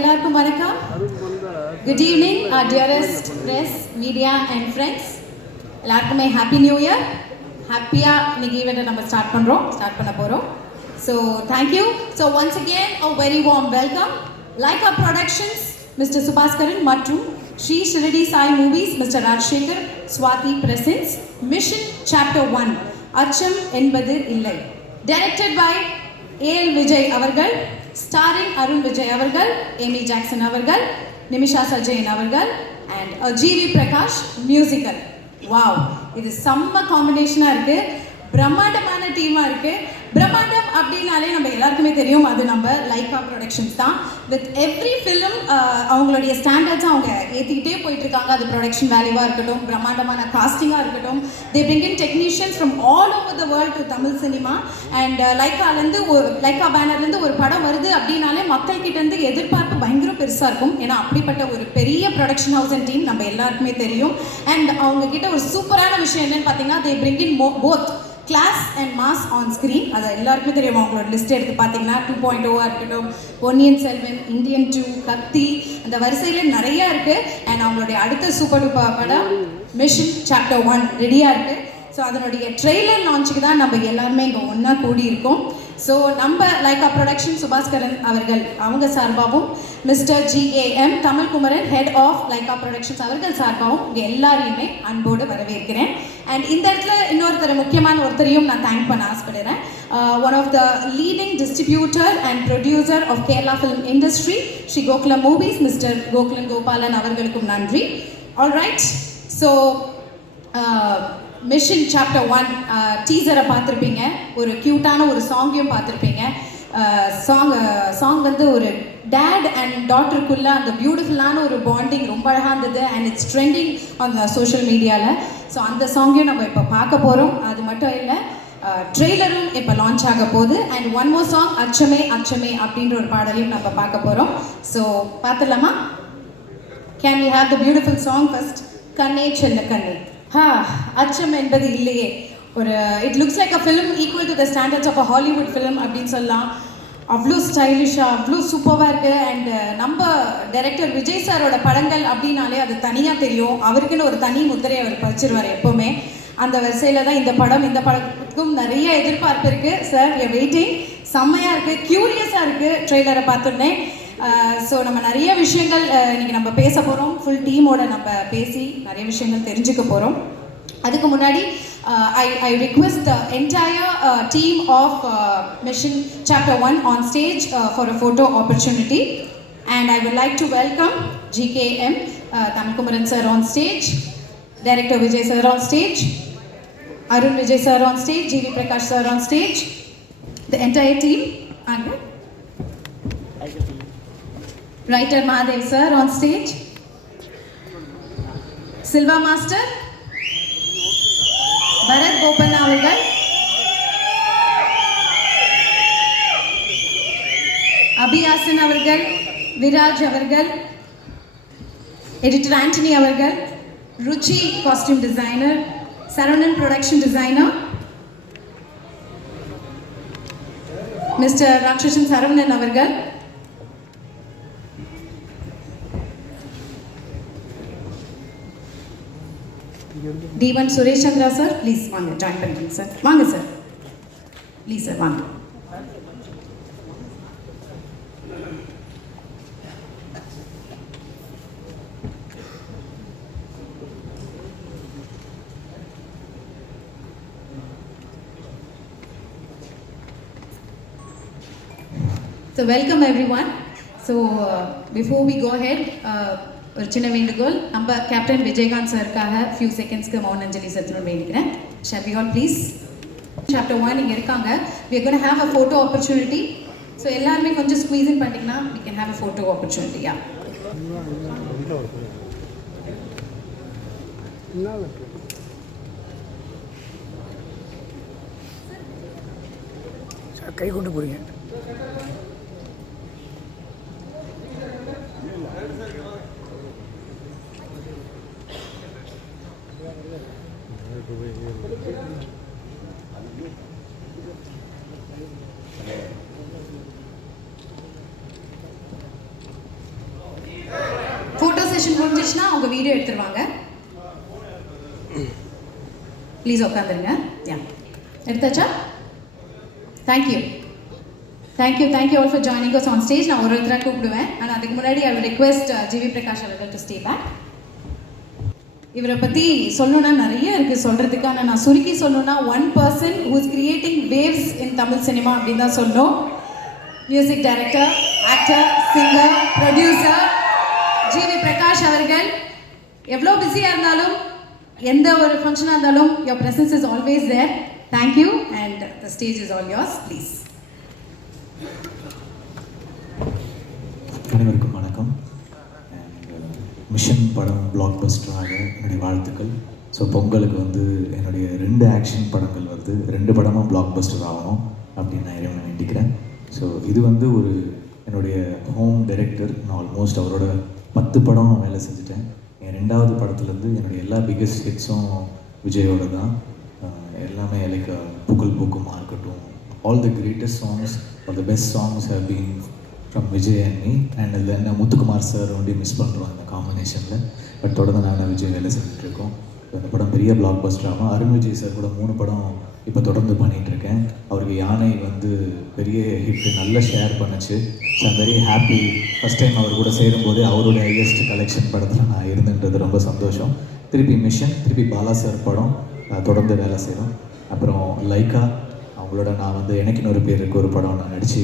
எல்லாருக்கும் வணக்கம். Good evening, our dearest press, media and friends. எல்லாருக்குமே happy new year. ஹாப்பியா இன்னைக்கு ஈவெண்ட்டை நம்ம ஸ்டார்ட் பண்ண போகிறோம். So thank you. So once again a very warm welcome. Leica Productions, Mr. Subhaskaran மற்றும் Sri Shirdi Sai Movies, Mr. Rajshekhar, Swati presents Mission Chapter 1, அச்சம் என்பது இல்லை. Directed by A.L. Vijay அவர்கள், starring Arun Vijay அவர்கள், Amy Jackson அவர்கள், Nimisha Sajayan அவர்கள் and G.V. Prakash musical. Wow, இது செம்ம காம்பினேஷனாக இருக்குது, பிரம்மாண்டமான டீமாக இருக்குது. பிரம்மாண்டம் அப்படின்னாலே நம்ம எல்லாருக்குமே தெரியும், அது நம்ம லைகா ப்ரொடக்ஷன்ஸ் தான். வித் எவ்ரி ஃபிலிம் அவங்களுடைய ஸ்டாண்டர்ட்ஸை அவங்க ஏற்றிக்கிட்டே போயிட்டுருக்காங்க. அது ப்ரொடக்ஷன் வேல்யூவாக இருக்கட்டும், பிரம்மாண்டமான காஸ்டிங்காக இருக்கட்டும். They bring in technicians from all over the world to Tamil cinema. And Lyca பேனர்லேருந்து ஒரு படம் வருது அப்படின்னாலே மக்கள்கிட்டேருந்து எதிர்பார்ப்பு பயங்கர பெருசாக இருக்கும். ஏன்னா அப்படிப்பட்ட ஒரு பெரிய ப்ரொடக்ஷன் ஹவுஸ் அண்ட் டீம் நம்ம எல்லாருக்குமே தெரியும். அண்ட் அவங்க கிட்ட ஒரு சூப்பரான விஷயம் என்னன்னு பார்த்தீங்கன்னா, they bring in both class and mass on screen. அது எல்லாருக்குமே தெரியும். அவங்களோட லிஸ்ட் எடுத்து பார்த்தீங்கன்னா 2.0 இருக்கட்டும், பொன்னியின் செல்வன், இந்தியன் 2, கத்தி, அந்த வரிசையில் நிறையா இருக்குது. அண்ட் அவங்களுடைய அடுத்த சூப்பர் டூப்பர் படம் மிஷன் சாப்டர் 1 ரெடியாக இருக்குது. ஸோ அதனுடைய ட்ரெய்லர் லான்ச்சுக்கு தான் நம்ம எல்லாருமே இங்கே ஒன்றா கூடி இருக்கோம். ஸோ நம்ம லைகா ப்ரொடக்ஷன் சுபாஸ்கரன் அவர்கள் அவங்க சார்பாகவும், mister G.A.M. Tamilkumaran head of Lyca productions அவர்கள் சார்பாகவும் இங்கே எல்லாரையுமே அன்போடு வரவேற்கிறேன். அண்ட் இந்த இடத்துல இன்னொருத்தர் முக்கியமான ஒருத்தரையும் நான் தேங்க் பண்ண ஆசைப்படுறேன். One of the leading distributor and producer of Kerala film industry, Shri Gokulam movies, mister Gokulan Gopalan அவர்களுக்கும் நன்றி. All right, so mission chapter 1 டீசரை பார்த்துருப்பீங்க. ஒரு க்யூட்டான ஒரு சாங்கையும் பார்த்துருப்பீங்க. சாங் வந்து ஒரு டேட் அண்ட் டாட்டருக்குள்ளே அந்த பியூட்டிஃபுல்லான ஒரு பாண்டிங் ரொம்ப அழகாக இருந்தது. அண்ட் இட்ஸ் ட்ரெண்டிங் அந்த சோஷியல் மீடியாவில். ஸோ அந்த சாங்கையும் நம்ம இப்போ பார்க்க போகிறோம். அது மட்டும் இல்லை, ட்ரெய்லரும் இப்போ லான்ச் ஆக போகுது. அண்ட் ஒன் மோர் சாங் அச்சமே அச்சமே அப்படின்ற ஒரு பாடலையும் நம்ம பார்க்க போகிறோம். ஸோ பார்த்துடலாமா? Can we have the beautiful song first? கண்ணே செல்ல கண்ணே. அச்சம் என்பது இல்லையே. ஒரு it looks like a film equal to the standards of a Hollywood film அப்படின்னு சொல்லலாம். அவ்வளோ ஸ்டைலிஷாக, அவ்வளோ சூப்பராக இருக்குது. அண்ட் நம்ம டைரக்டர் விஜய் சாரோட படங்கள் அப்படின்னாலே அது தனியாக தெரியும். அவருக்குன்னு ஒரு தனி முத்திரையை அவர் பதிச்சிருவார் எப்போவுமே. அந்த வரிசையில் தான் இந்த படத்துக்கும் நிறைய எதிர்பார்ப்பு இருக்குது. Sir we are waiting. செம்மையாக இருக்குது, க்யூரியஸாக இருக்குது ட்ரெய்லரை பார்த்தோன்னே. ஸோ நம்ம நிறைய விஷயங்கள் இன்றைக்கி நம்ம பேச போகிறோம். ஃபுல் டீமோட நம்ம பேசி நிறைய விஷயங்கள் தெரிஞ்சுக்க போகிறோம். அதுக்கு முன்னாடி I request the entire team of Mission Chapter 1 on stage for a photo opportunity. And I would like to welcome G.K.M. Tamilkumaran sir on stage, Director Vijay sir on stage, Arun Vijay sir on stage, G.V. Prakash sir on stage, the entire team. Writer Mahadev sir on stage, Silva Master, Bharat Bopanna அவர்கள், அபியாசன் அவர்கள், விராஜ் அவர்கள், editor Antony அவர்கள், Ruchi costume designer, Saravanan production designer, mister Ratsasan Saravanan அவர்கள், D1 Suresh Chandra sir, please வாங்க, join பண்ணுறீங்க சார். வாங்க sir, please sir வாங்க. So welcome everyone. So before we go ahead, ஒரு சின்ன வேண்டுகோள். நம்ம கேப்டன் விஜயகாந்த் சாருக்காக ஃபியூ செகண்ட்ஸ்க்கு மௌன அஞ்சலி செலுத்தணும்னு வேண்டிக்கிறேன். Shall we all please? Chapter 1 இங்கே இருக்காங்க. We are going to have a photo opportunity. So எல்லாருமே கொஞ்சம் ஸ்குவீஸ் இன் பண்ணிங்கன்னா we can have a photo opportunity. Yeah. கை கொண்டு போறீங்க. செஷன் முடிஞ்சிச்சுன்னா அவங்க வீடியோ எடுத்துருவாங்க. ப்ளீஸ் உட்காந்துருங்க. யா, எடுத்தாச்சா? Thank you all for joining us on stage. நான் ஒருத்தராக கூப்பிடுவேன். ஆனால் அதுக்கு முன்னாடி I will request GV Prakash அவர்கள் டு ஸ்டே பேக். இவரை பற்றி சொல்லணும்னா நிறைய இருக்குது சொல்கிறதுக்கு. ஆனால் நான் சுருக்கி சொல்லணும்னா one person who is creating waves in Tamil cinema அப்படின்னு தான் சொல்லணும். Music director, actor, singer, producer GV Prakash அவர்கள். எவ்வளோ பிஸியாக இருந்தாலும், எந்த ஒரு ஃபங்க்ஷனாக இருந்தாலும், your presence is always there. Thank you and the stage is all yours. Please. அனைவருக்கும் வணக்கம். மிஷன் படம் பிளாக் பஸ்டராக என்னுடைய வாழ்த்துக்கள். ஸோ பொங்கலுக்கு வந்து என்னுடைய 2 ஆக்ஷன் படங்கள் வருது. 2 படமும் பிளாக் பஸ்டர் ஆகணும் அப்படின்னு நான் இறைவனை வேண்டிக்கிறேன். ஸோ இது வந்து ஒரு என்னுடைய ஹோம் டைரக்டர். நான் ஆல்மோஸ்ட் அவரோட 10 படம் வேலை செஞ்சுட்டேன். என் 2வது படத்துலேருந்து என்னுடைய எல்லா பிக்கஸ்ட் ஹிட்ஸும் விஜயோட தான். எல்லாமே லைக் புகழ் பூக்குமா இருக்கட்டும், all the greatest songs are the best songs have been from Vijay and me. And then Muthukumar sir வந்து மிஸ் பண்ணுறோம் இந்த காம்பினேஷனில். பட் தொடர்ந்து நாங்கள் விஜய் வேலை செஞ்சுட்ருக்கோம். இந்த படம் பெரிய பிளாக் பஸ்டர் ஆகும். அருண் விஜய் சார் கூட 3 படம் இப்போ தொடர்ந்து பண்ணிகிட்ருக்கேன். அவருக்கு யானை வந்து பெரிய ஹிட்டு, நல்ல ஷேர் பண்ணுச்சு. So I'm very happy. First time அவர் கூட சேரும்போது அவருடைய ஹையஸ்ட் கலெக்ஷன் படத்தில் நான் இருந்துன்றது ரொம்ப சந்தோஷம். திருப்பி மிஷன், திருப்பி பாலா சார் படம் தொடர்ந்து வேலை செய்கிறோம். அப்புறம் லைக்கா அவங்களோட நான் வந்து எனக்கு இன்னொரு பேருக்கு ஒரு படம் நான் நடித்து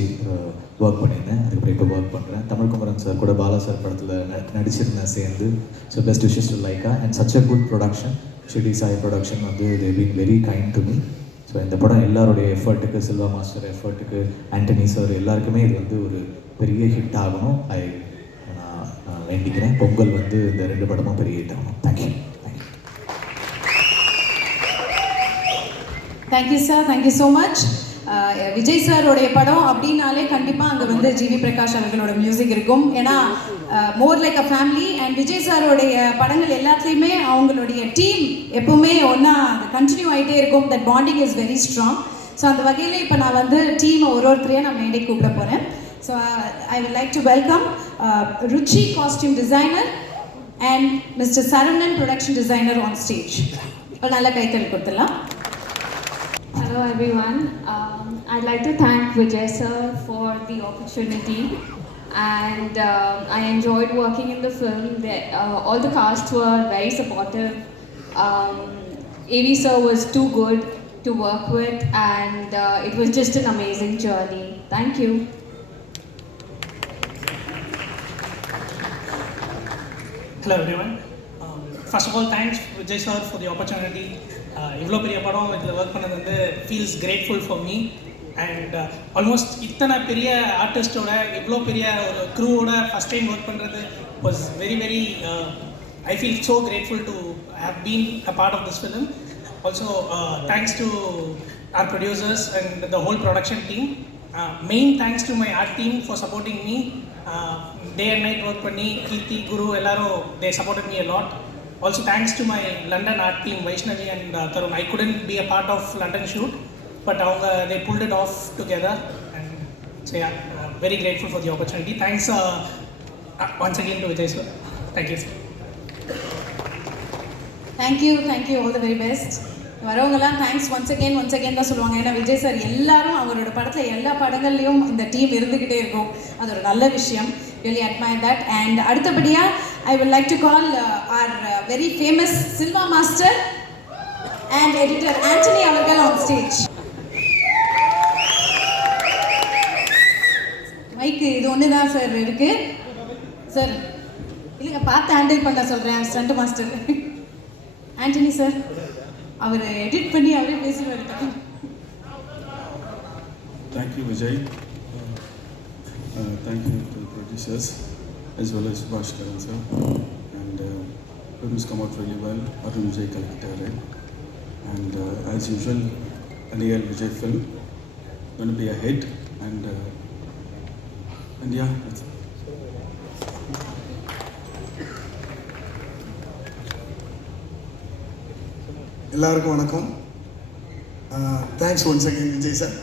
ஒர்க் பண்ணியிருந்தேன். அதுக்கப்புறம் இப்போ ஒர்க் பண்ணுறேன். தமிழ் குமரன் சார் கூட பாலா சார் படத்தில் நடிச்சிருந்தேன் சேர்ந்து. So best wishes to Lyca and such a good production. Shirdi Sai production வந்து they been very kind to me. So இந்த படம் எல்லாருடைய எஃபர்ட்டுக்கு, சில்வா மாஸ்டர் எஃபர்ட்டுக்கு, ஆண்டனி சார் எல்லாருக்குமே இது வந்து ஒரு பெரிய ஹிட் ஆகணும். நான் வேண்டிக்கிறேன். பொங்கல் வந்து இந்த 2 படமும் பெரிய ஹிட் ஆகணும். Thank you. Thank you sir, thank you so much. Vijay சாரோடைய படம் அப்படின்னாலே கண்டிப்பாக அங்கே வந்து ஜிவி பிரகாஷ் அவர்களோட மியூசிக் இருக்கும். ஏன்னா more like a family. And Vijay சாரோடைய படங்கள் எல்லாத்துலேயுமே அவங்களுடைய டீம் எப்போவுமே ஒன்றா கண்டினியூ ஆகிட்டே இருக்கும். That bonding is very strong. So அந்த வகையில் இப்போ நான் வந்து டீமை ஒருத்தரையாக நான் மேடை கூப்பிட போகிறேன். So I will like to welcome Ruchi costume designer and mister Saravanan production designer on stage. ஒரு நல்ல கைத்தறி கொடுத்துடலாம். Hello everyone. I'd like to thank Vijay sir for the opportunity, and I enjoyed working in the film. All the cast were very supportive. AV sir was too good to work with, and it was just an amazing journey. Thank you. Hello everyone. First of all, thanks Vijay sir for the opportunity. இவ்வளோ பெரிய படம் இதில் work பண்ணது வந்து feels grateful for me. And almost இத்தனை பெரிய ஆர்டிஸ்டோட இவ்வளோ பெரிய ஒரு க்ரூவோட ஃபஸ்ட் டைம் ஒர்க் பண்ணுறது was very I feel so grateful to have been a part of this film. Also thanks to our producers and the whole production team. Main thanks to my art team for supporting me. Day and night work பண்ணி கீர்த்தி, குரு எல்லாரும் they supported me a lot. Also thanks to my London art team, Vaishnavi and Tarun. I couldn't be a part of London shoot, but they pulled it off together. And so yeah, very grateful for the opportunity. Thanks once again to Vijay sir. Thank you sir. Thank you, all the very best. வரவங்கலாம் thanks once again தான் சொல்லுவாங்க. ஏன்னா Vijay sir எல்லாரும் அவரோட படத்தில் எல்லா படங்கள்லையும் இந்த team இருந்துக்கிட்டே இருக்கும். அது ஒரு நல்ல விஷயம். Really admire that. And அடுத்தபடியாக I would like to call our very famous Silva Master and editor Anthony அவர்கள் on stage. மைக்கு இது ஒன்று தான் சார் இருக்கு. சார் இல்லைங்க, பார்த்து ஹேண்டில் பண்ண சொல்கிறேன் ஸ்டண்ட் மாஸ்டர் ஆண்டனி சார். அவர் எடிட் பண்ணி அவரே பேசிடுவார். Thank you Vijay. Thank you to the producers as well as Subhash Karan sir. And films come out really well. Arun Vijay collector. And as usual, Anil Vijay film going to be a hit. And yeah, that's it. எல்லாருக்கும் வணக்கம். Thanks once again Vijay sir.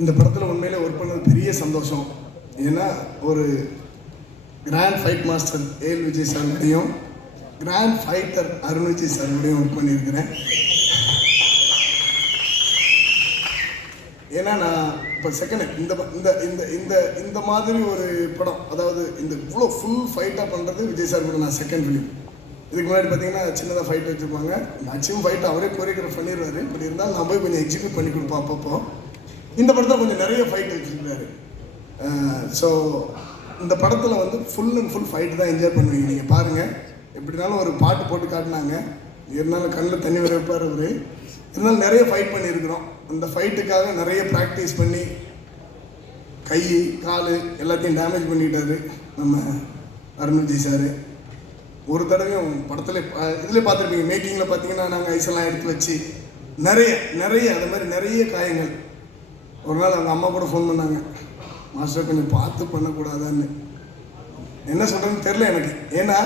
இந்த படத்தில் உண்மையிலே work பண்ணது பெரிய சந்தோஷம். ஏன்னா ஒரு grand fight master AL Vijay சாரோடையும் கிராண்ட் ஃபைட்டர் அருண் விஜய் சாரோடையும் ஒர்க் பண்ணியிருக்கிறேன். ஏன்னா நான் இப்போ செகண்ட் இந்த இந்த இந்த இந்த இந்த மாதிரி ஒரு படம், அதாவது இந்த இவ்வளோ ஃபுல் ஃபைட்டாக பண்ணுறது விஜய் சார் கூட நான் செகண்ட் ஃபிலிம். இதுக்கு முன்னாடி பார்த்தீங்கன்னா சின்னதாக ஃபைட் வச்சுருப்பாங்க, மேக்ஸிமம் ஃபைட் அவரே கோரியோகிராஃப் பண்ணிடுவார். பட் இருந்தாலும் நான் போய் கொஞ்சம் எக்ஸிக்யூட் பண்ணி கொடுப்பேன் அப்பப்போ. இந்த படத்தில் கொஞ்சம் நிறைய ஃபைட் வச்சுருக்காரு. ஸோ இந்த படத்தில் வந்து ஃபுல் அண்ட் ஃபுல் ஃபைட்டு தான் என்ஜாய் பண்ணுவீங்க. நீங்கள் பாருங்கள், எப்படினாலும் ஒரு பாட்டு போட்டு காட்டினாங்க, இருந்தாலும் கண்ணில் தண்ணி வர வைப்பார் அவர். இருந்தாலும் நிறைய ஃபைட் பண்ணியிருக்கிறோம். அந்த ஃபைட்டுக்காக நிறைய ப்ராக்டிஸ் பண்ணி கை கால் எல்லாத்தையும் டேமேஜ் பண்ணிட்டாரு நம்ம அருண் விஜய் சார். ஒரு தடவையும் படத்தில் இதில் பார்த்துருப்பீங்க, மேக்கிங்கில் பார்த்தீங்கன்னா நாங்கள் ஐஸெல்லாம் எடுத்து வச்சு நிறைய அது மாதிரி நிறைய காயங்கள். ஒரு நாள் அவங்க அம்மா கூட ஃபோன் பண்ணாங்க, மாஸ்டர் கொஞ்சம் பார்த்து பண்ணக்கூடாதான்னு. என்ன சொல்கிறேன்னு தெரில எனக்கு. ஏன்னா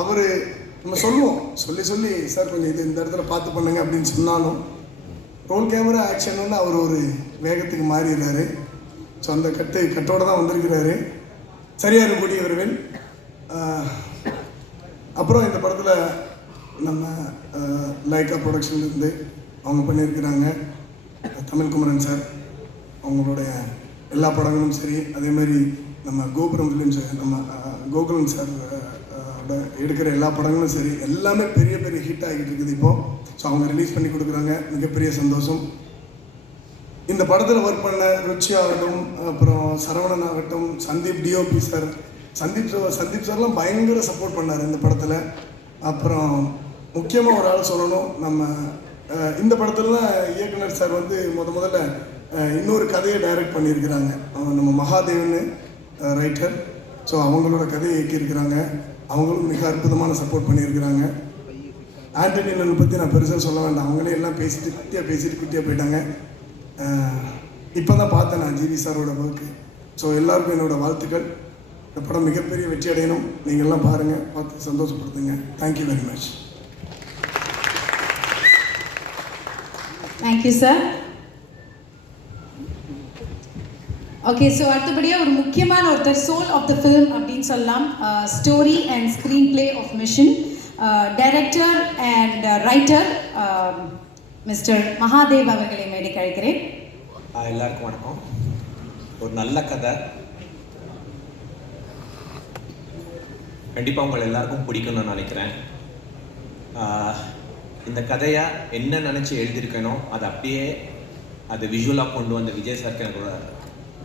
அவர் நம்ம சொல்லுவோம், சொல்லி சார் கொஞ்சம் இது இந்த இடத்துல பார்த்து பண்ணுங்க அப்படின்னு சொன்னாலும் ரோல் கேமரா ஆக்ஷன் வந்து அவர் ஒரு வேகத்துக்கு மாறிடுறாரு. ஸோ அந்த கட்டோடு தான் வந்திருக்கிறாரு. சரியாக இருக்கக்கூடிய அவர்கள். அப்புறம் இந்த படத்தில் நம்ம லைக்கா ப்ரொடக்ஷன்லேருந்து அவங்க பண்ணியிருக்கிறாங்க. தமிழ் குமரன் சார் அவங்களுடைய எல்லா படங்களும் சரி, அதேமாதிரி நம்ம கோபுரம் ஃபிலிம்ஸ் நம்ம கோகுலன் சார் எடுக்கிற எல்லா படங்களும் சரி, எல்லாமே பெரிய பெரிய ஹிட் ஆகிட்டு இருக்குது இப்போது. ஸோ அவங்க ரிலீஸ் பண்ணி கொடுக்குறாங்க, மிகப்பெரிய சந்தோஷம். இந்த படத்தில் ஒர்க் பண்ண ருச்சி ஆகட்டும், அப்புறம் சரவணன் ஆகட்டும், சந்தீப் டிஓபி சார், சந்தீப் சார்லாம் பயங்கர சப்போர்ட் பண்ணார் இந்த படத்தில். அப்புறம் முக்கியமாக ஒரு ஆள் சொல்லணும், நம்ம இந்த படத்தில் தான் இயக்குனர் சார் வந்து முதல்ல இன்னொரு கதையை டைரக்ட் பண்ணியிருக்கிறாங்க. நம்ம மகாதேவன் ரைட்டர். ஸோ அவங்களோட கதையை இயக்கியிருக்கிறாங்க. அவங்களும் மிக அற்புதமான சப்போர்ட் பண்ணியிருக்கிறாங்க. ஆண்டனியனை பற்றி நான் பெருசாக சொல்ல வேண்டாம், அவங்களே எல்லாம் குட்டியாக போயிட்டாங்க. இப்போ தான் பார்த்தேன் நான் ஜிவி சாரோட ஒர்க்கு. ஸோ எல்லாருக்கும் என்னோடய வாழ்த்துக்கள். இந்த படம் மிகப்பெரிய வெற்றி அடையணும். நீங்கள்லாம் பாருங்கள், பார்த்து சந்தோஷப்படுத்துங்க. Thank you very much. Thank you sir. Okay, so அடுத்தபடியாக ஒரு முக்கியமான ஒருத்தர், சோல் ஆஃப் த ஃபிலிம் அப்படின்னு சொல்லலாம். Story and screen play off mission, director and writer mister Mahadev அவர்களை மேடைக்கு அழைக்கிறேன். எல்லாருக்கும் வணக்கம். ஒரு நல்ல கதை, கண்டிப்பாக உங்கள் எல்லாருக்கும் பிடிக்கும்னு நான் நினைக்கிறேன். இந்த கதையை என்ன நினச்சி எழுதியிருக்கணும் அதை அப்படியே அது விஷுவலாக கொண்டு வந்த விஜய் சாருக்கு எனக்கு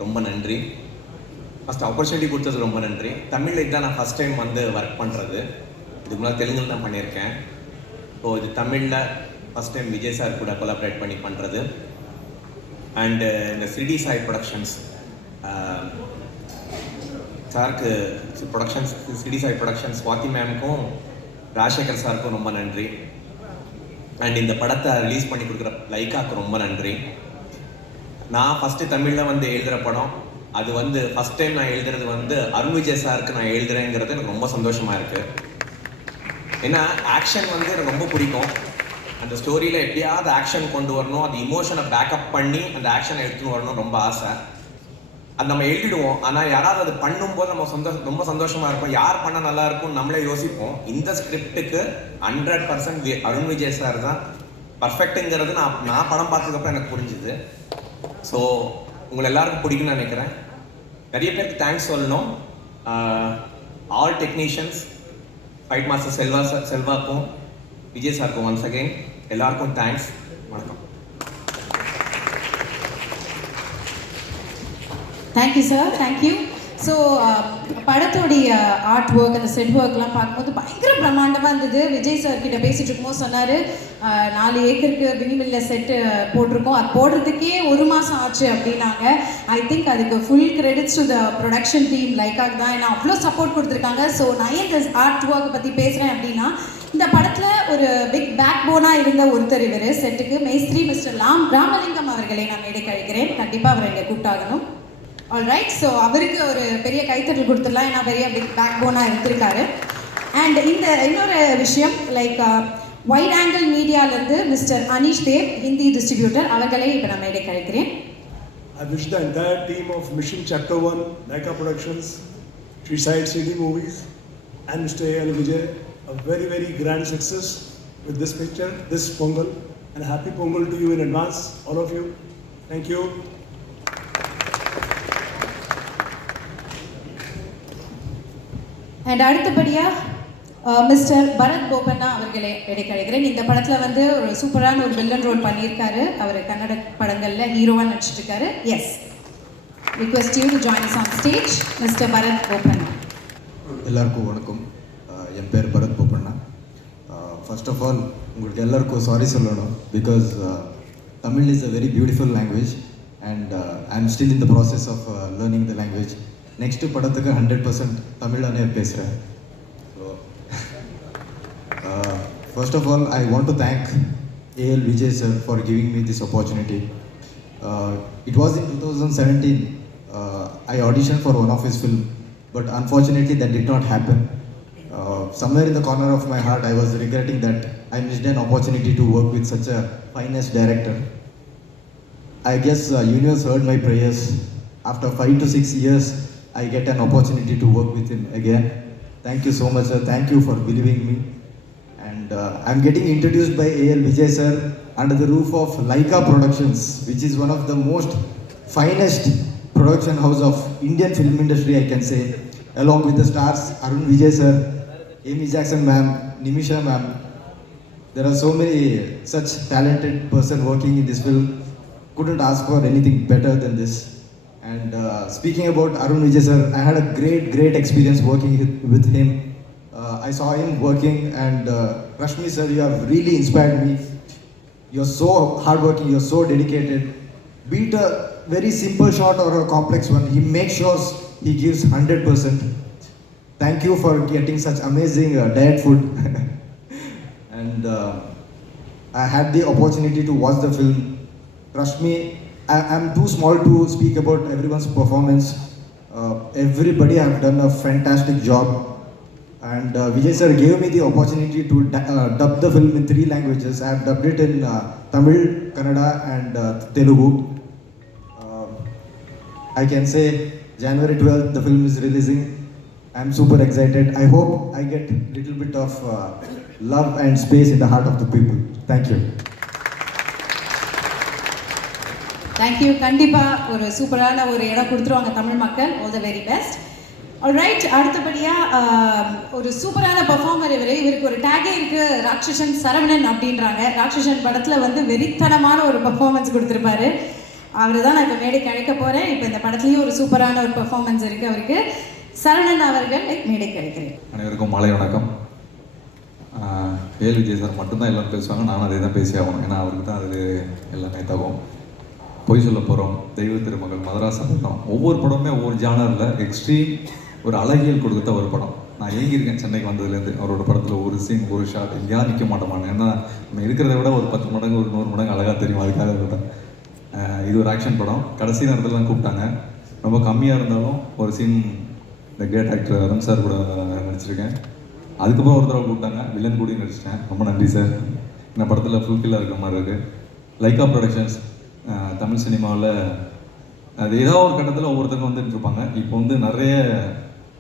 ரொம்ப நன்றி. ஃபஸ்ட் ஆப்பர்ச்சுனிட்டி கொடுத்தது ரொம்ப நன்றி. தமிழில் இதுதான் நான் ஃபஸ்ட் டைம் வந்து ஒர்க் பண்ணுறது. இதுக்கு முன்னாடி தெலுங்கில் தான் பண்ணியிருக்கேன். ஸோ இது தமிழில் ஃபஸ்ட் டைம் விஜய் சார் கூட கொலாபரேட் பண்ணி பண்ணுறது. அண்டு இந்த சிடி சாய் ப்ரொடக்ஷன்ஸ் சாருக்கு, ப்ரொடக்ஷன்ஸ் சிடி சாய் ப்ரொடக்ஷன்ஸ் ஸ்வாதி மேமுக்கும் ராஜசேகர் சாருக்கும் ரொம்ப நன்றி. அண்ட் இந்த படத்தை ரிலீஸ் பண்ணி கொடுக்குற லைக்காவுக்கு ரொம்ப நன்றி. நான் ஃபஸ்ட்டு தமிழில் வந்து எழுதுகிற படம், அது வந்து ஃபஸ்ட் டைம் நான் எழுதுறது வந்து அருண் விஜய் சாருக்கு நான் எழுதுறேங்கிறது எனக்கு ரொம்ப சந்தோஷமாக இருக்குது. ஏன்னா ஆக்ஷன் வந்து எனக்கு ரொம்ப பிடிக்கும். அந்த ஸ்டோரியில் எப்படியாவது ஆக்ஷன் கொண்டு வரணும், அந்த இமோஷனை பேக்கப் பண்ணி அந்த ஆக்ஷனை எடுத்துன்னு வரணும் ரொம்ப ஆசை. அது நம்ம எழுதிடுவோம், ஆனால் யாராவது அது பண்ணும்போது நம்ம ரொம்ப சந்தோஷமாக இருக்கும். யார் பண்ணால் நல்லா இருக்கும்னு நம்மளே யோசிப்போம். இந்த ஸ்கிரிப்டுக்கு 100% அருண் விஜய் சார் தான் பர்ஃபெக்ட்டுங்கிறது நான் படம் பார்த்ததுக்கப்புறம் எனக்கு புரிஞ்சுது. ஸோ உங்களை எல்லாருக்கும் பிடிக்கும்னு நினைக்கிறேன். நிறைய பேருக்கு தேங்க்ஸ் சொல்லணும். ஆல் டெக்னீஷியன்ஸ், ஃபைட் மாஸ்டர் செல்வாக்கும் விஜய் சாருக்கும் ஒன்ஸ் அகெயின் எல்லாருக்கும் தேங்க்ஸ். வணக்கம். Thank you sir, thank you. ஸோ படத்தோடைய ஆர்ட் ஒர்க், அந்த செட் ஒர்க்லாம் பார்க்கும்போது பயங்கர பிரம்மாண்டமாக இருந்தது. விஜய் சார் கிட்ட பேசிகிட்டு இருக்கும்போது சொன்னார், 4 ஏக்கருக்கு மினிமில்ல செட்டு போட்டிருக்கோம், அது போடுறதுக்கே 1 மாதம் ஆச்சு அப்படின்னாங்க. ஐ திங்க் அதுக்கு full credits to the production team லைக்காக தான், ஏன்னா அவ்வளோ சப்போர்ட் கொடுத்துருக்காங்க. ஸோ நான் ஏன் இந்த ஆர்ட் ஒர்க்கை பற்றி பேசுகிறேன் அப்படின்னா, இந்த படத்தில் ஒரு பிக் பேக் போனாக இருந்த ஒருத்தர் இவர் செட்டுக்கு, மேஸ்திரி மிஸ்டர் ராமலிங்கம் அவர்களை நான் மேடைக்கு அழைக்கிறேன். கண்டிப்பாக அவர் இங்கே கூப்பிட்டாகணும். ஆல்ரைட், ஸோ அவருக்கு ஒரு பெரிய கைத்தட்டல் கொடுத்துடலாம், ஏன்னா பெரிய பிக் பேக் போனாக இருந்திருக்காரு. அண்ட் இந்த இன்னொரு விஷயம், லைக் வைட் ஆங்கிள் மீடியாவிலேருந்து மிஸ்டர் அனீஷ் தேவ், ஹிந்தி டிஸ்ட்ரிபியூட்டர், அவர்களே இப்போ நான் மேடைக்கு அழைக்கிறேன். I wish the entire team of Mission Chapter 1, Laika Productions, Treeside CD Movies, and Mr. A.L. Vijay a very, very grand success with this picture, this Pongal. And happy Pongal to you in advance, all of you. Thank you. And அடுத்தபடியாக mister Bharath Bopanna அவர்களை இடைக்கழிக்கிறேன். இந்த படத்தில் வந்து ஒரு சூப்பரான ஒரு villain role பண்ணியிருக்காரு. அவர் கன்னட படங்களில் ஹீரோவாக நடிச்சிட்ருக்காரு. Yes, request you to join us on stage mister Bharath Bopanna. எல்லாருக்கும் வணக்கம். என் பேர் Bharath Bopanna. First of all உங்களுக்கு எல்லாருக்கும் சாரி சொல்லணும். Because Tamil is a very beautiful language and I am still in the process of learning the language. Next படத்துக்கு 100% தமிழானே பேசுகிறேன். So first of all I want to thank A.L. Vijay sir for giving me this opportunity. It was in 2017 I auditioned for one of his film, but unfortunately that did not happen. Somewhere in the corner of my heart I was regretting that I missed an opportunity to work with such a finest director. I guess universe heard my prayers. After 5 to 6 years I get an opportunity to work with him again. Thank you so much sir. Thank you for believing me. And I'm getting introduced by A.L. Vijay sir under the roof of Laika Productions, which is one of the most finest production house of Indian film industry, I can say, along with the stars Arun Vijay sir, Amy Jackson ma'am, Nimisha ma'am. There are so many such talented person working in this film. Couldn't ask for anything better than this. And speaking about Arun Vijay sir, I had a great experience working with him. I saw him working and Rashmi sir, you have really inspired me. You're so hardworking, you're so dedicated. Be it a very simple shot or a complex one, he makes sure he gives 100%. Thank you for getting such amazing diet food. And I had the opportunity to watch the film. Trust me, I'm too small to speak about everyone's performance. Everybody have done a fantastic job. And Vijay sir gave me the opportunity to dub the film in 3 languages. I have dubbed it in Tamil, Kannada and Telugu. I can say January 12th the film is releasing. I'm super excited. I hope I get little bit of love and space in the heart of the people. Thank you. Thank you. கண்டிப்பாக ஒரு சூப்பரான ஒரு இடம் கொடுத்துருவாங்க தமிழ் மக்கள். All the very best. Alright, அடுத்தபடியாக ஒரு சூப்பரான பர்ஃபார்மர் இவருக்கு ஒரு டேகே இருக்குது, ராட்சசன் சரவணன் அப்படின்றாங்க. ராட்சசன் படத்தில் வந்து வெறித்தனமான ஒரு பர்ஃபார்மன்ஸ் கொடுத்துருப்பாரு. அவர் தான் நான் இப்போ மேடைக்கு அழைக்க போகிறேன். இப்போ இந்த படத்துலேயும் ஒரு சூப்பரான ஒரு பர்ஃபார்மன்ஸ் இருக்குது அவருக்கு. சரவணன் அவர்கள் மேடைக்கு அழைக்கிறேன். அனைவருக்கும் மாலை வணக்கம். A.L. Vijay சார் மட்டும்தான் எல்லோரும் பேசுவாங்க, நானும் அதே தான் பேசி ஆகணும். ஏன்னா அவருக்கு தான் அது எல்லாமே தகும். பொய் சொல்ல போகிறோம், தெய்வ திருமகள், மதராச படம், ஒவ்வொரு படமுமே ஒவ்வொரு ஜானரில் எக்ஸ்ட்ரீம் ஒரு அழகியல் கொடுத்த ஒரு படம். நான் ஏங்கியிருக்கேன் சென்னைக்கு வந்ததுலேருந்து. அவரோட படத்தில் ஒரு சீன் ஒரு ஷாட் எங்கேயா நிற்க மாட்டோமான்னு. ஏன்னா நம்ம இருக்கிறத விட ஒரு 10 மடங்கு ஒரு 100 மடங்கு அழகாக தெரியும். அதுக்காக கூட இது ஒரு ஆக்ஷன் படம். கடைசி நேரத்தில் தான் கூப்பிட்டாங்க. ரொம்ப கம்மியாக இருந்தாலும் ஒரு சீன் இந்த கிரேட் ஆக்டர் அருண் சார் கூட நடிச்சிருக்கேன். அதுக்கப்புறம் ஒரு தடவை கூப்பிட்டாங்க, வில்லன் கூட நடிச்சிட்டேன். ரொம்ப நன்றி சார். இந்த படத்தில் ஃபுல்ஃபில்லாக இருக்கிற மாதிரி இருக்குது. லைக்கா ப்ரொடக்ஷன்ஸ் தமிழ் சினிமாவில் அது ஏதாவது ஒரு கட்டத்தில் ஒவ்வொருத்தருக்கும் வந்துட்டு இருப்பாங்க. இப்போ வந்து நிறைய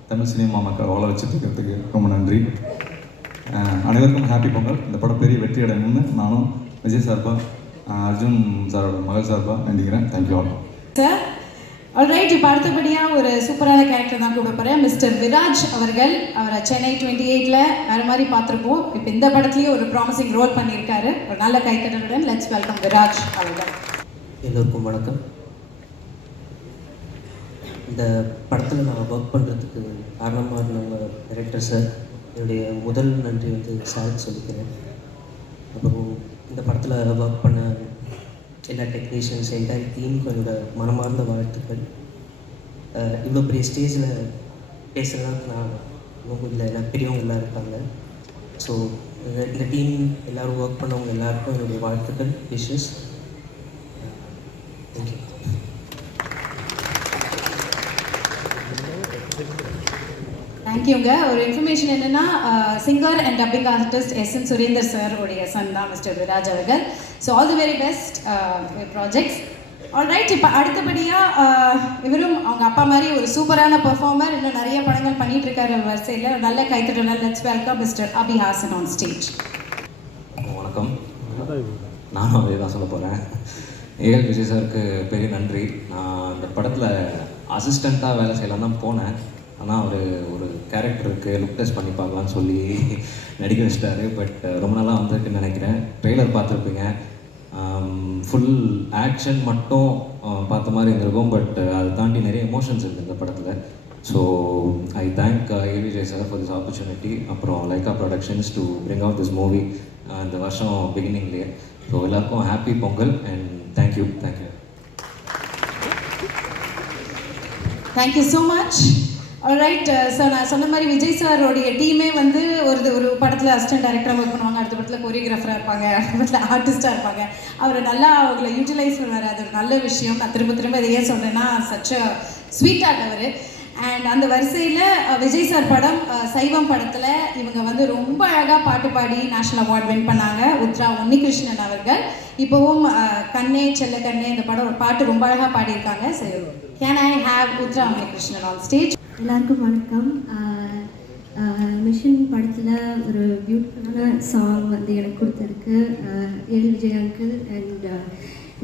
தமிழ் சினிமா மக்கள் வாழ வச்சுட்டு இருக்கிறதுக்கு ரொம்ப நன்றி. அனைவருக்கும் ஹாப்பி பொங்கல். இந்த படம் பெரிய வெற்றி அடையணும்னு நானும் விஜய் சார்பா, அர்ஜுன் சாரோட மகள் சார்பா வேண்டிக்கிறேன். Thank you all sir. ஆல்ரைட், இப்போ அடுத்தபடியாக ஒரு சூப்பரான கேரக்டர் தான் கூட போகிறேன். மிஸ்டர் விராஜ் அவர்கள். அவரை சென்னை 28ல் வேறு மாதிரி பார்த்துருப்போம். இப்போ இந்த படத்துலேயும் ஒரு ப்ராமிசிங் ரோல் பண்ணியிருக்காரு. ஒரு நல்ல கைத்தட்டலுடன் லெட்ஸ் வெல்கம் விராஜ் அவர்கள். எல்லோருக்கும் வணக்கம். இந்த படத்தில் நான் ஒர்க் பண்ணுறதுக்கு காரணமாக இருந்தவங்க டைரக்டர் சார், என்னுடைய முதல் நன்றி வந்து சாருக்கு சொல்லிக்கிறேன். அப்புறம் இந்த படத்தில் ஒர்க் பண்ண எல்லா டெக்னீஷியன்ஸ், என்டையர் டீமுக்கு என்னோட மனமார்ந்த வாழ்த்துக்கள். இவ்வளோ பெரிய ஸ்டேஜில் பேசுகிறதுக்கு நான் ரொம்ப இல்லை, ஏன்னா பெரியவங்களாம் இருக்காங்க. ஸோ இந்த டீம் எல்லோரும் ஒர்க் பண்ணவங்க எல்லாருக்கும் என்னுடைய வாழ்த்துக்கள், விஷஸ். தேங்க்யூ. தேங்க்யூங்க. ஒரு இன்ஃபர்மேஷன் என்னென்னா, singer and dubbing artist S.N. Surender sir உடைய சன் தான் மிஸ்டர் விராஜ் அவர்கள். So all the very best projects. Alright, இப்போ அடுத்தபடியாக இவரும் அவங்க அப்பா மாதிரி ஒரு சூப்பரான பெர்ஃபார்மர், இன்னும் நிறைய படங்கள் பண்ணிட்டு இருக்காரு வரிசையில். நல்ல கைத்தட்டல். Let's welcome mister Abi Hassan on stage. வணக்கம், நானும் அதே தான் சொல்ல போகிறேன். ஏஎல் விஜய் சாருக்கு பெரிய நன்றி. நான் இந்த படத்தில் அசிஸ்டண்ட்டாக வேலை செய்யலாம் தான் போனேன். ஆனால் அவர் ஒரு கேரக்டருக்கு லுக் டெஸ்ட் பண்ணி பார்க்கலான்னு சொல்லி நடிக்க வச்சிட்டாரு. பட் ரொம்ப நாளாக வந்திருக்குன்னு நினைக்கிறேன். ட்ரெய்லர் பார்த்துருப்பீங்க. ஃபுல் ஆக்ஷன் மட்டும் பார்த்த மாதிரி இருந்திருக்கும். பட் அதை தாண்டி நிறைய எமோஷன்ஸ் இருக்குது இந்த படத்தில். So I thank AL Vijay sir for this opportunity. அப்புறம் Lyca productions to bring out this movie இந்த வருஷம் பிகினிங்லேயே. ஸோ எல்லாருக்கும் happy Pongal and thank you. Thank you so much. Alright, so நான் சொன்ன மாதிரி விஜய் சாரோடைய டீமே வந்து ஒரு படத்தில் அசிஸ்டன்ட் டைரக்டராக ஒர்க் பண்ணுவாங்க, அடுத்த படத்தில் கொரியோகிராஃபராக இருப்பாங்க, அடுத்த படத்தில் ஆர்டிஸ்டாக இருப்பாங்க. அவரை நல்லா அவங்களை யூட்டிலைஸ் பண்ணுவார். அது ஒரு நல்ல விஷயம். நான் திரும்ப இதை ஏன் சொல்கிறேன்னா, சச் அ ஸ்வீட்டாக அவர். அண்ட் அந்த வரிசையில் விஜய் சார் படம் சைவம் படத்தில் இவங்க வந்து ரொம்ப அழகாக பாட்டு பாடி நேஷ்னல் அவார்ட் வின் பண்ணாங்க. உத்ரா உன்னிகிருஷ்ணன் அவர்கள். இப்போவும் கண்ணே செல்ல கண்ணே இந்த படம் ஒரு பாட்டு ரொம்ப அழகாக பாடியிருக்காங்க. சரி, can I have Uthra Unnikrishnan on stage? எல்லாருக்கும் வணக்கம். மிஷன் படத்தில் ஒரு பியூட்டிஃபுல்லான சாங் வந்து எனக்கு கொடுத்துருக்கு AL Vijay uncle and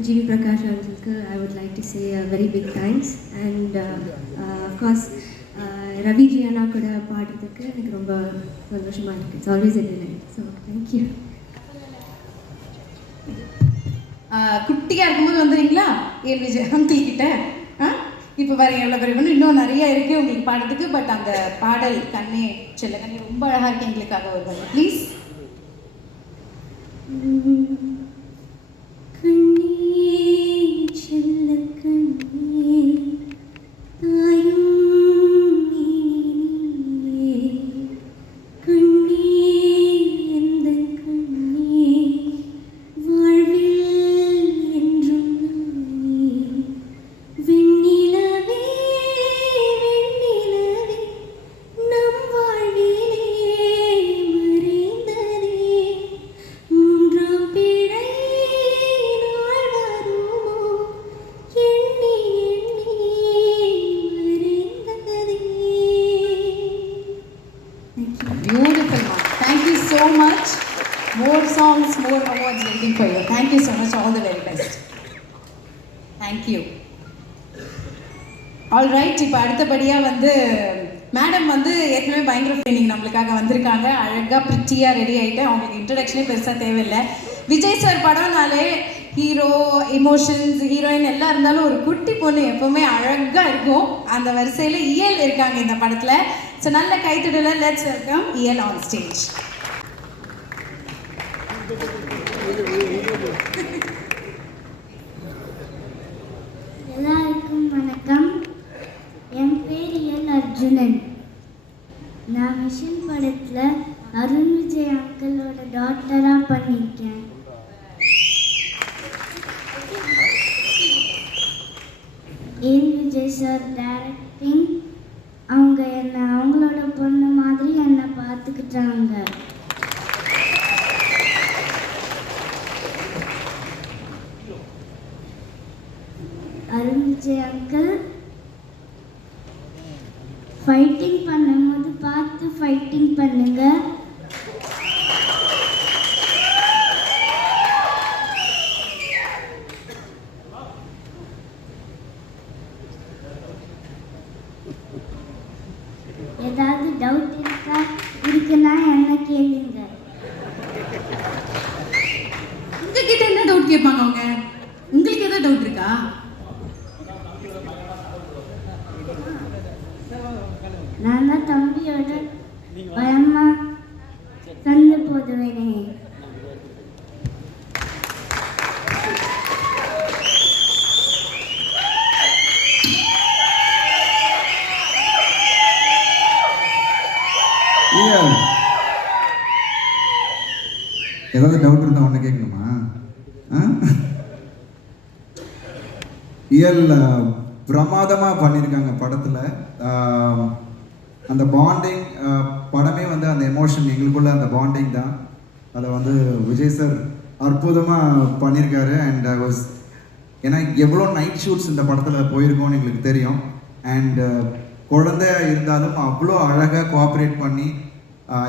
GV Prakash அங்கிளுக்கு I would like to say a very big thanks. And of course Raviji அண்ணா கூட பாடுறதுக்கு எனக்கு ரொம்ப சந்தோஷமாக இருக்குது. It's always a life. So thank you. குட்டியாக இருக்கும்போது வந்துடுறீங்களா ஏஎல் விஜய் அங்கிள் கிட்ட? இப்போ பாருங்க எவ்வளோ பெரிய பொண்ணு, இன்னும் நிறைய இருக்குது உங்களுக்கு பாடுறதுக்கு. பட் அந்த பாடல் கண்ணே செல்ல கண்ணே ரொம்ப அழகாக இருக்குது. எங்களுக்காக வருவாங்க please. More songs, more awards waiting for you. Thank you so much. All the very best. Thank you. All right, இப்போ அடுத்தபடியாக வந்து மேடம் வந்து ஏற்கனவே பயங்கர ட்ரைனிங் நம்மளுக்காக வந்திருக்காங்க. அழகாக பிரிட்டியாக ரெடி ஆகிட்டு அவங்களுக்கு இன்ட்ரடக்ஷனே பெருசாக தேவையில்லை. விஜய் சார் படம்னாலே ஹீரோ, எமோஷன்ஸ், ஹீரோயின் எல்லாம் இருந்தாலும் ஒரு குட்டி பொண்ணு எப்போவுமே அழகாக இருக்கும். அந்த வரிசையில் இயல் இருக்காங்க இந்த படத்தில். ஸோ நல்ல கைத்தடல. லெட்ஸ் வெல்கம் இயல் ஆன் ஸ்டேஜ். எல்லாருக்கும் வணக்கம். என் பேர் எல் அர்ஜுனன். நான் மிஷன் படத்தில் அருண் விஜய் அங்கிளோட டாக்டராக பண்ணியிருக்கேன். AL Vijay sir directing. அவங்க என்னை அவங்களோட பொண்ணு மாதிரி என்னை பார்த்துக்கிட்டாங்க. அருண் விஜய் அங்கிள் ஃபைட்டிங் பண்ணும்போது பார்த்து ஃபைட்டிங் பண்ணுங்க. ஏதாவது டவுட் இருக்குன்னா என்ன கேளுங்க. உங்ககிட்ட என்ன டவுட் கேட்பாங்க அவங்க? உங்களுக்கு ஏதாவது டவுட் இருக்கா? நான் தான் தம்பியோட பயமா சண்டை போடுவேனே. ஏதாவது டவுட் இருந்தால் ஒன்று கேட்கணுமா? இயல் பிரமாதமாக பண்ணியிருக்காங்க படத்தில். அந்த பாண்டிங் படமே வந்து அந்த எமோஷன் எங்களுக்குள்ள அந்த பாண்டிங் தான். அதை வந்து விஜய் சார் அற்புதமாக பண்ணியிருக்காரு. அண்ட் ஐ வாஸ் ஏன்னா எவ்வளோ நைட் ஷூட்ஸ் இந்த படத்தில் போயிருக்கோம்னு எங்களுக்கு தெரியும். அண்ட் குழந்தையா இருந்தாலும் அவ்வளோ அழகாக கோஆப்ரேட் பண்ணி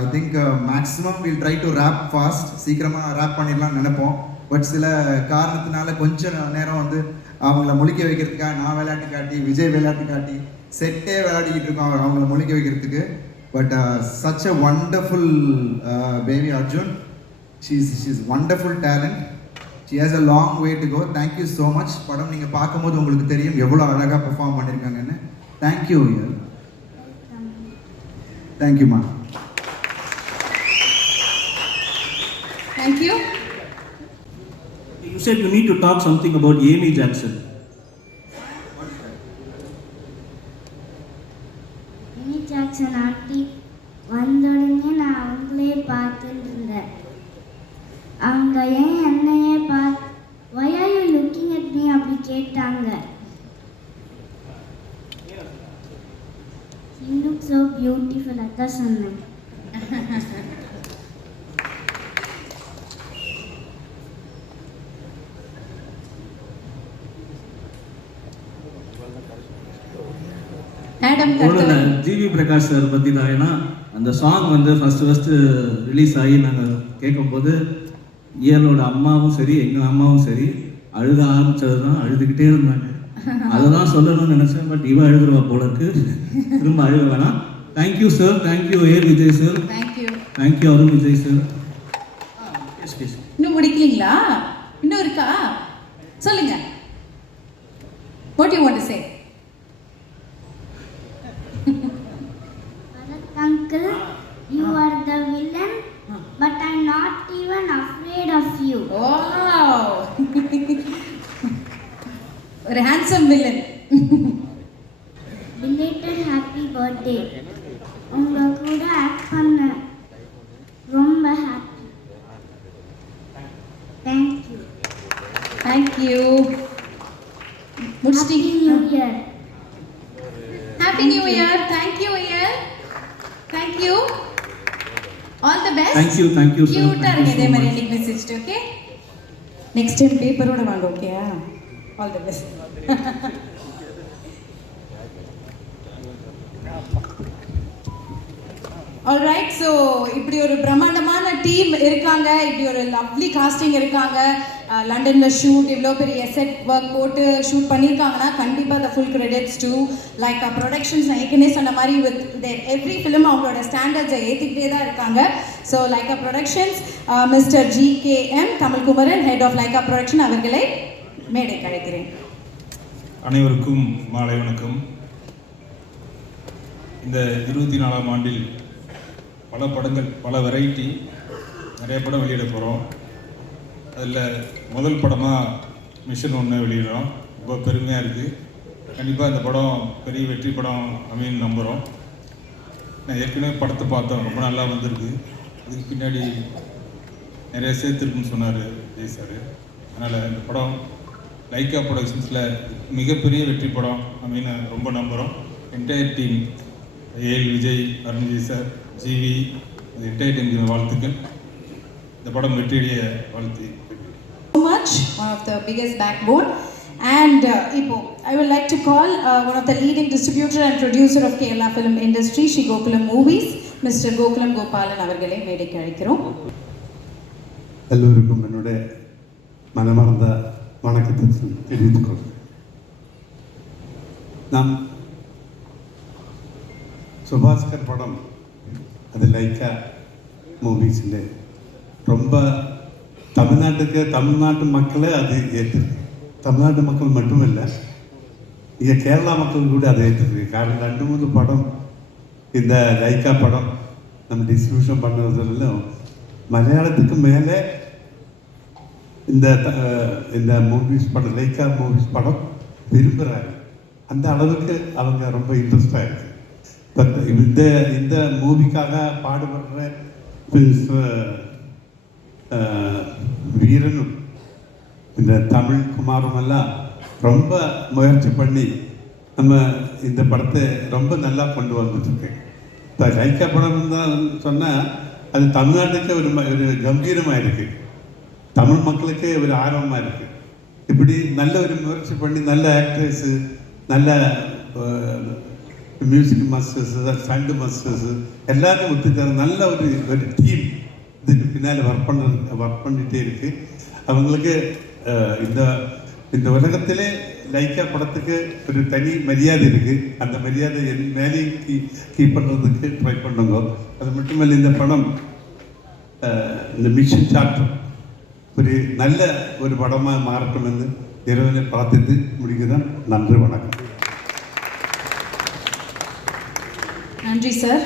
I think maximum will try to wrap fast, சீக்கிரமாக ரேப் பண்ணிடலாம்னு நினைப்போம். பட் சில காரணத்தினால கொஞ்ச நேரம் வந்து அவங்கள முழிக்க வைக்கிறதுக்காக நான் விளையாட்டு காட்டி, விஜய் விளையாட்டு காட்டி, செட்டே விளையாடிக்கிட்டு இருக்கோம் அவங்கள முழிக்க வைக்கிறதுக்கு. But such a wonderful baby Arjun. She's wonderful talent. She has a long way to go. Thank you so much. படம் நீங்கள் பார்க்கும்போது உங்களுக்கு தெரியும் எவ்வளோ அழகாக பெர்ஃபார்ம் பண்ணியிருக்காங்கன்னு. Thank you. Thank you, ma. Thank you. You said you need to talk something about Amy Jackson. Amy Jackson aunty வந்தோடனே நான் அவங்களே பார்த்துட்டு இருந்தேன். அவங்க ஏன் என்னையே why are you looking at me அப்படி கேட்டாங்க. You look so beautiful அதான் சொன்னேன். ஜிவி பிரகாஷ் சார் பற்றி தான். ஏன்னா அந்த சாங் வந்து ஃபஸ்ட்டு ரிலீஸ் ஆகி நாங்கள் கேட்கும்போது இயலோட அம்மாவும் சரி எங்கள் அம்மாவும் சரி அழுக ஆரம்பித்தது தான், அழுதுகிட்டே இருந்தாங்க. அதை தான் சொல்லணும்னு நினச்சேன். பட் இவன் அழுதுருவா போல இருக்கு, திரும்ப அழுக வேணாம். Thank you sir, thank you A Vijay sir, thank you Arun Vijay sir. இன்னும் முடிக்கலீங்களா? இன்னும் இருக்கா? சொல்லுங்க. What do you want to say? Uncle, you are the villain, but I'm not even afraid of you. Wow! ஒரு handsome villain. Belated happy birthday. உங்க கூட act பண்ண ரொம்ப happy. Thank you. Thank you. Happy New Year. Happy New Year. Thank you, Iyer. Thank you. All the best. Thank you sir. Cute ஆ இருங்க இதே மாதிரி ending message, okay? Next time paper ஓட வாங்க, okay? All the best. All right, so இப்படி ஒரு பிரம்மாண்டமான team இருக்காங்க, இப்படி ஒரு லவ்லி காஸ்டிங் இருக்காங்க. லண்டன்ல ஷூட் இவ்வளோ பெரிய செட் ஒர்க் போட்டு ஷூட் பண்ணியிருக்காங்கன்னா கண்டிப்பாக the full credits to Lyca productions. நான் ஏற்கனவே சொன்ன மாதிரி வித் எவ்ரி ஃபிலிம் அவங்களோட ஸ்டாண்டர்ட்ஸை ஏற்றிக்கிட்டே தான் இருக்காங்க. So Lyca productions mister GKM Tamilkumaran, head of Lyca production அவர்களை மேடைக்கு அழைக்கிறேன். அனைவருக்கும் மாலை வணக்கம். இந்த 24ஆம் ஆண்டில் பல படங்கள், பல வெரைட்டி, நிறைய படம் வெளியிட போகிறோம். அதில் முதல் படமாக மிஷன் 1 வெளியிடுறோம். ரொம்ப பெருமையாக இருக்குது. கண்டிப்பாக இந்த படம் பெரிய வெற்றி படம் அமைன்னு நம்புகிறோம். நான் ஏற்கனவே படத்தை பார்த்தோம், ரொம்ப நல்லா வந்திருக்கு. அதுக்கு பின்னாடி நிறைய சேர்த்துருக்குன்னு சொன்னார் விஜய் சார். அதனால் இந்த படம் லைக்கா ப்ரொடக்ஷன்ஸில் மிகப்பெரிய வெற்றி படம் அப்படின்னு ரொம்ப நம்புகிறோம். Entire team AL Vijay, Arun Vijay sir, GV, அந்த என்டையர் டீம் வாழ்த்துக்கள். இந்த படம் வெற்றியடைய வாழ்த்து. So much, one of the biggest backbone. And Ipo, I would like to call one of the leading distributor and producer of Kerala film industry, Shri Gokulam Movies, Mr. Gokulam Gopalan அவர்களை மேடைக்கு அழைக்கிறோம். எல்லோருக்கும் என்னுடைய மனமார்ந்த வணக்கத்தை தெரிவித்துக் கொள்கிறேன். நாம் சுபாஸ்கர் படம் அது லைக்கா மூவிஸில் ரொம்ப தமிழ்நாட்டு மக்களை அது ஏற்றுருக்கு. தமிழ்நாட்டு மக்கள் மட்டுமில்லை, இங்கே கேரளா மக்கள் கூட அதை ஏற்றுருக்கு. காரணம் 2-3 படம் இந்த லைக்கா படம் நம்ம டிஸ்ட்ரிபியூஷன் பண்ணுறதுல மலையாளத்துக்கு மேலே இந்த மூவிஸ் படம், லைக்கா மூவிஸ் படம் விரும்புகிறாங்க. அந்த அளவுக்கு அவங்க ரொம்ப இன்ட்ரெஸ்டாக இருக்குது. பட் இந்த மூவிக்காக பாடுபடுற வீரனும் இந்த தமிழ் குமாரும் எல்லாம் ரொம்ப முயற்சி பண்ணி நம்ம இந்த படத்தை ரொம்ப நல்லா கொண்டு வந்துட்டுருக்கு. இப்போ லைக்கா படம் தான் சொன்னால் அது தமிழ்நாட்டுக்கு ஒரு கம்பீரமாக இருக்குது, தமிழ் மக்களுக்கு ஒரு ஆர்வமாக இருக்குது. இப்படி நல்ல ஒரு முயற்சி பண்ணி நல்ல ஆக்ட்ரஸு நல்ல மியூசிக் மாஸ்டர்ஸு சவுண்டு மாஸ்டர்ஸு எல்லாரும் ஒத்துக்கிற நல்ல ஒரு டீம் இதுக்கு பின்னால் ஒர்க் பண்ணிகிட்டே இருக்குது. அவங்களுக்கு இந்த உலகத்திலே லைக்கா படத்துக்கு ஒரு தனி மரியாதை இருக்குது. அந்த மரியாதை மேலேயும் கீப் பண்ணுறதுக்கு ட்ரை பண்ணுங்க. அது மட்டுமல்ல, இந்த படம் இந்த மிஷன் சாப்டர் ஒரு நல்ல ஒரு படமாக மாறட்டும்னு இறைவனை பார்த்துட்டு முடிக்கிறேன். நன்றி, வணக்கம். நன்றி சார்.